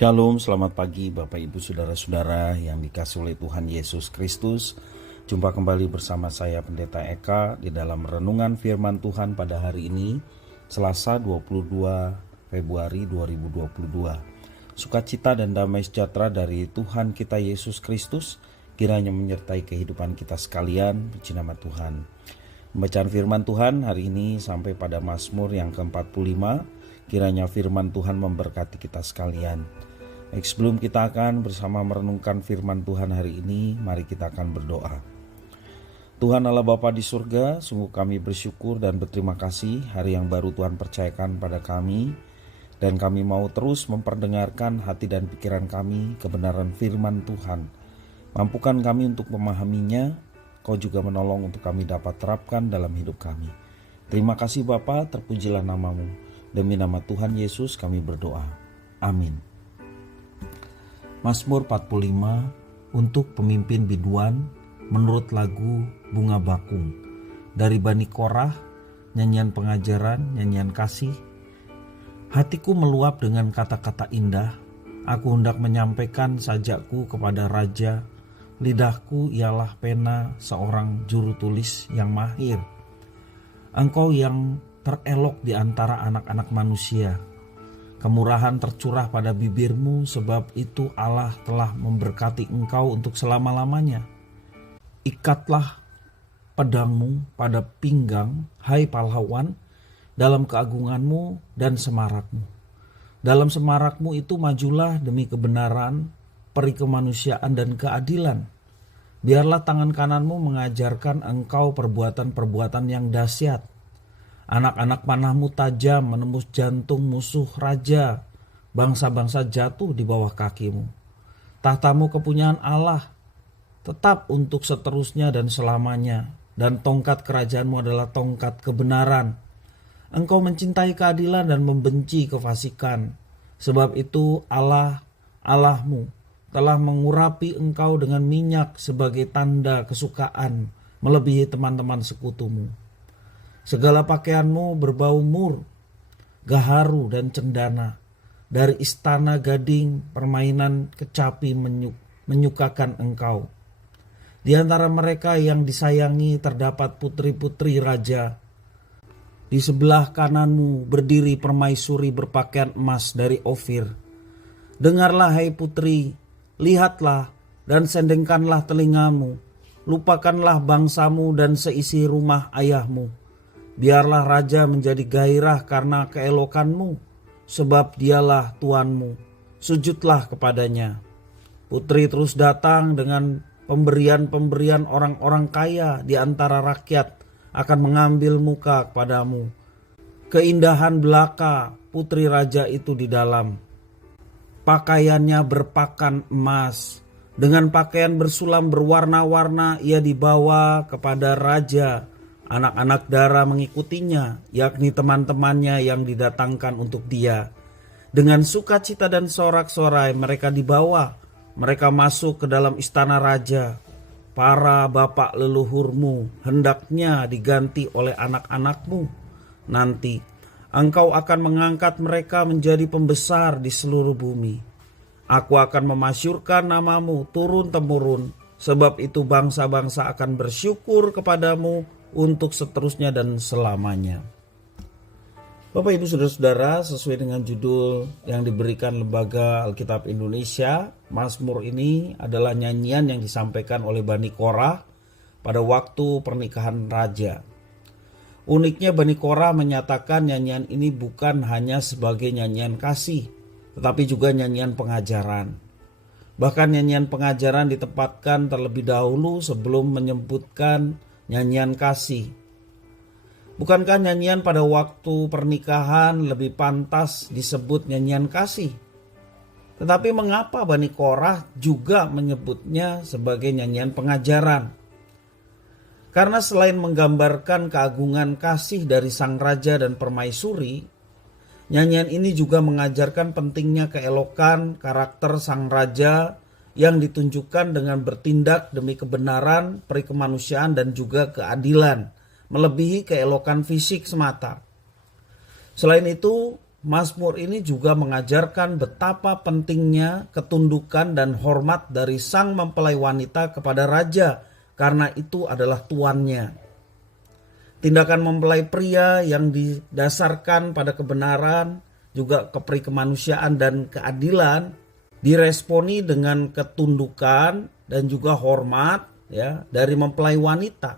Shalom, selamat pagi Bapak Ibu Saudara-saudara yang dikasihi oleh Tuhan Yesus Kristus. Jumpa kembali bersama saya Pendeta Eka di dalam renungan firman Tuhan pada hari ini, Selasa 22 Februari 2022. Sukacita dan damai sejahtera dari Tuhan kita Yesus Kristus kiranya menyertai kehidupan kita sekalian, puji nama Tuhan. Pembacaan firman Tuhan hari ini sampai pada Mazmur yang ke-45. Kiranya firman Tuhan memberkati kita sekalian. Baik, sebelum kita akan bersama merenungkan firman Tuhan hari ini, mari kita akan berdoa. Tuhan Allah Bapa di surga, sungguh kami bersyukur dan berterima kasih hari yang baru Tuhan percayakan pada kami. Dan kami mau terus memperdengarkan hati dan pikiran kami kebenaran firman Tuhan. Mampukan kami untuk memahaminya, Kau juga menolong untuk kami dapat terapkan dalam hidup kami. Terima kasih Bapa, terpujilah namamu. Demi nama Tuhan Yesus kami berdoa. Amin. Mazmur 45 untuk pemimpin biduan menurut lagu Bunga Bakung. Dari Bani Korah, nyanyian pengajaran, nyanyian kasih. Hatiku meluap dengan kata-kata indah. Aku hendak menyampaikan sajakku kepada Raja. Lidahku ialah pena seorang juru tulis yang mahir. Engkau yang terelok di antara anak-anak manusia. Kemurahan tercurah pada bibirmu, sebab itu Allah telah memberkati engkau untuk selama-lamanya. Ikatlah pedangmu pada pinggang, hai pahlawan, dalam keagunganmu dan semarakmu. Dalam semarakmu itu majulah demi kebenaran, peri kemanusiaan dan keadilan. Biarlah tangan kananmu mengajarkan engkau perbuatan-perbuatan yang dahsyat. Anak-anak panahmu tajam menembus jantung musuh raja. Bangsa-bangsa jatuh di bawah kakimu. Tahtamu kepunyaan Allah, tetap untuk seterusnya dan selamanya. Dan tongkat kerajaanmu adalah tongkat kebenaran. Engkau mencintai keadilan dan membenci kefasikan. Sebab itu Allah, Allahmu, telah mengurapi engkau dengan minyak sebagai tanda kesukaan, melebihi teman-teman sekutumu. Segala pakaianmu berbau mur, gaharu dan cendana. Dari istana gading permainan kecapi menyukakan engkau. Di antara mereka yang disayangi terdapat putri-putri raja. Di sebelah kananmu berdiri permaisuri berpakaian emas dari Ofir. Dengarlah hai putri, lihatlah dan sendengkanlah telingamu. Lupakanlah bangsamu dan seisi rumah ayahmu. Biarlah raja menjadi gairah karena keelokanmu, sebab dialah Tuanmu. Sujudlah kepadanya. Putri terus datang dengan pemberian-pemberian orang-orang kaya di antara rakyat akan mengambil muka kepadamu. Keindahan belaka putri raja itu di dalam. Pakaiannya berpakan emas. Dengan pakaian bersulam berwarna-warna ia dibawa kepada raja. Anak-anak dara mengikutinya, yakni teman-temannya yang didatangkan untuk dia. Dengan sukacita dan sorak-sorai mereka dibawa. Mereka masuk ke dalam istana raja. Para bapak leluhurmu hendaknya diganti oleh anak-anakmu. Nanti engkau akan mengangkat mereka menjadi pembesar di seluruh bumi. Aku akan memasyurkan namamu turun-temurun. Sebab itu bangsa-bangsa akan bersyukur kepadamu untuk seterusnya dan selamanya. Bapak Ibu Saudara-saudara, sesuai dengan judul yang diberikan Lembaga Alkitab Indonesia, Mazmur ini adalah nyanyian yang disampaikan oleh Bani Korah pada waktu pernikahan raja. Uniknya Bani Korah menyatakan nyanyian ini bukan hanya sebagai nyanyian kasih, tetapi juga nyanyian pengajaran. Bahkan nyanyian pengajaran ditempatkan terlebih dahulu sebelum menyebutkan nyanyian kasih. Bukankah nyanyian pada waktu pernikahan lebih pantas disebut nyanyian kasih? Tetapi mengapa Bani Korah juga menyebutnya sebagai nyanyian pengajaran? Karena selain menggambarkan keagungan kasih dari sang raja dan permaisuri, nyanyian ini juga mengajarkan pentingnya keelokan karakter sang raja yang ditunjukkan dengan bertindak demi kebenaran, peri kemanusiaan dan juga keadilan, melebihi keelokan fisik semata. Selain itu, Mazmur ini juga mengajarkan betapa pentingnya ketundukan dan hormat dari sang mempelai wanita kepada raja, karena itu adalah tuannya. Tindakan mempelai pria yang didasarkan pada kebenaran, juga kepri kemanusiaan dan keadilan, diresponi dengan ketundukan dan juga hormat ya dari mempelai wanita.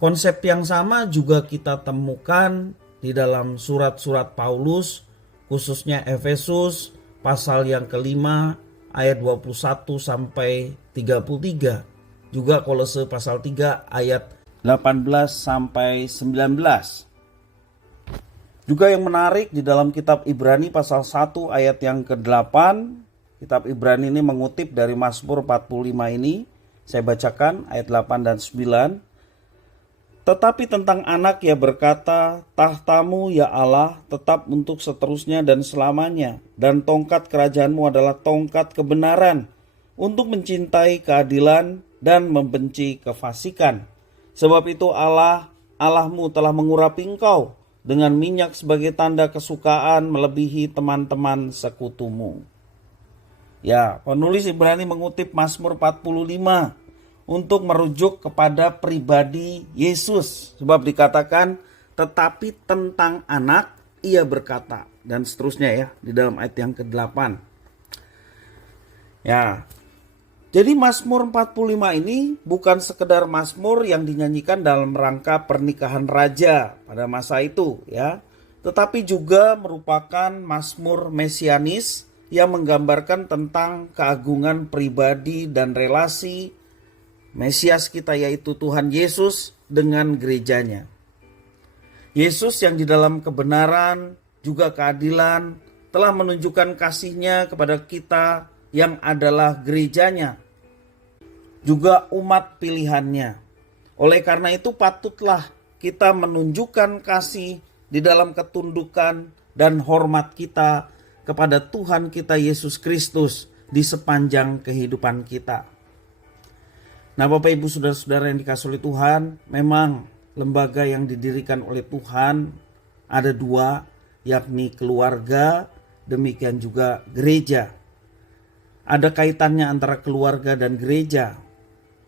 Konsep yang sama juga kita temukan di dalam surat-surat Paulus, khususnya Efesus pasal yang kelima ayat 21 sampai 33. Juga Kolose pasal 3 ayat 18 sampai 19. Juga yang menarik di dalam kitab Ibrani pasal 1 ayat yang ke-8. Kitab Ibrani ini mengutip dari Mazmur 45 ini. Saya bacakan ayat 8 dan 9. Tetapi tentang anak ia berkata, tahtamu ya Allah tetap untuk seterusnya dan selamanya. Dan tongkat kerajaanmu adalah tongkat kebenaran untuk mencintai keadilan dan membenci kefasikan. Sebab itu Allahmu telah mengurapi engkau dengan minyak sebagai tanda kesukaan melebihi teman-teman sekutumu. Ya, penulis Ibrani mengutip Mazmur 45 untuk merujuk kepada pribadi Yesus. Sebab dikatakan, tetapi tentang anak ia berkata. Dan seterusnya ya, di dalam ayat yang ke-8. Ya, jadi Mazmur 45 ini bukan sekedar Mazmur yang dinyanyikan dalam rangka pernikahan raja pada masa itu ya. Tetapi juga merupakan Mazmur mesianis yang menggambarkan tentang keagungan pribadi dan relasi Mesias kita yaitu Tuhan Yesus dengan gerejanya. Yesus yang di dalam kebenaran juga keadilan telah menunjukkan kasih-Nya kepada kita yang adalah gerejanya, juga umat pilihan-Nya. Oleh karena itu patutlah kita menunjukkan kasih di dalam ketundukan dan hormat kita kepada Tuhan kita Yesus Kristus di sepanjang kehidupan kita. Nah, Bapak Ibu Saudara-saudara yang dikasihi oleh Tuhan, memang lembaga yang didirikan oleh Tuhan ada dua, yakni keluarga, demikian juga gereja. Ada kaitannya antara keluarga dan gereja.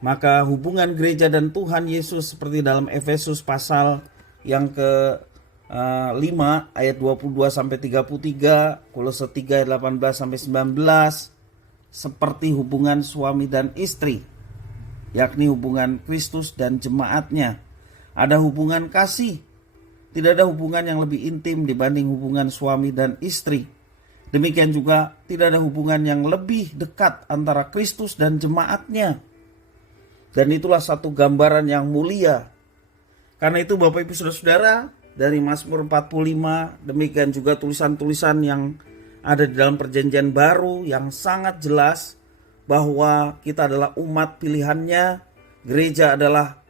Maka hubungan gereja dan Tuhan Yesus seperti dalam Efesus pasal yang ke-5 ayat 22 sampai 33, Kolose 3 ayat 18 sampai 19, seperti hubungan suami dan istri, yakni hubungan Kristus dan jemaatnya. Ada hubungan kasih. Tidak ada hubungan yang lebih intim dibanding hubungan suami dan istri. Demikian juga tidak ada hubungan yang lebih dekat antara Kristus dan jemaatnya. Dan itulah satu gambaran yang mulia. Karena itu Bapak Ibu Saudara-saudara, dari Mazmur 45, demikian juga tulisan-tulisan yang ada di dalam perjanjian baru yang sangat jelas bahwa kita adalah umat pilihannya, gereja adalah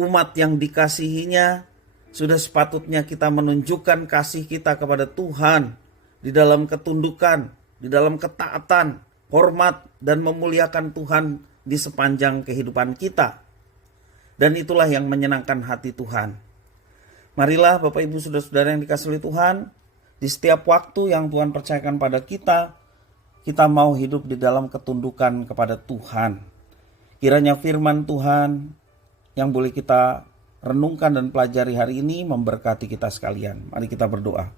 umat yang dikasihinya. Sudah sepatutnya kita menunjukkan kasih kita kepada Tuhan di dalam ketundukan, di dalam ketaatan, hormat dan memuliakan Tuhan di sepanjang kehidupan kita. Dan itulah yang menyenangkan hati Tuhan. Marilah Bapak Ibu Saudara-saudara yang dikasihi Tuhan, di setiap waktu yang Tuhan percayakan pada kita mau hidup di dalam ketundukan kepada Tuhan. Kiranya firman Tuhan yang boleh kita renungkan dan pelajari hari ini memberkati kita sekalian. Mari kita berdoa.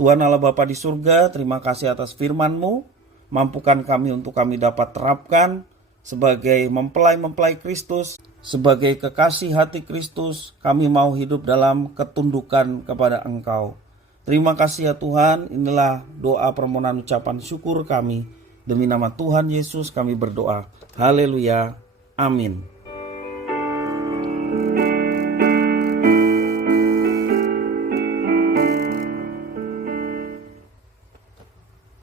Tuhan Allah Bapa di surga, terima kasih atas firman-Mu. Mampukan kami untuk kami dapat terapkan sebagai mempelai-mempelai Kristus, sebagai kekasih hati Kristus. Kami mau hidup dalam ketundukan kepada Engkau. Terima kasih ya Tuhan, inilah doa permohonan ucapan syukur kami. Demi nama Tuhan Yesus kami berdoa. Haleluya. Amin.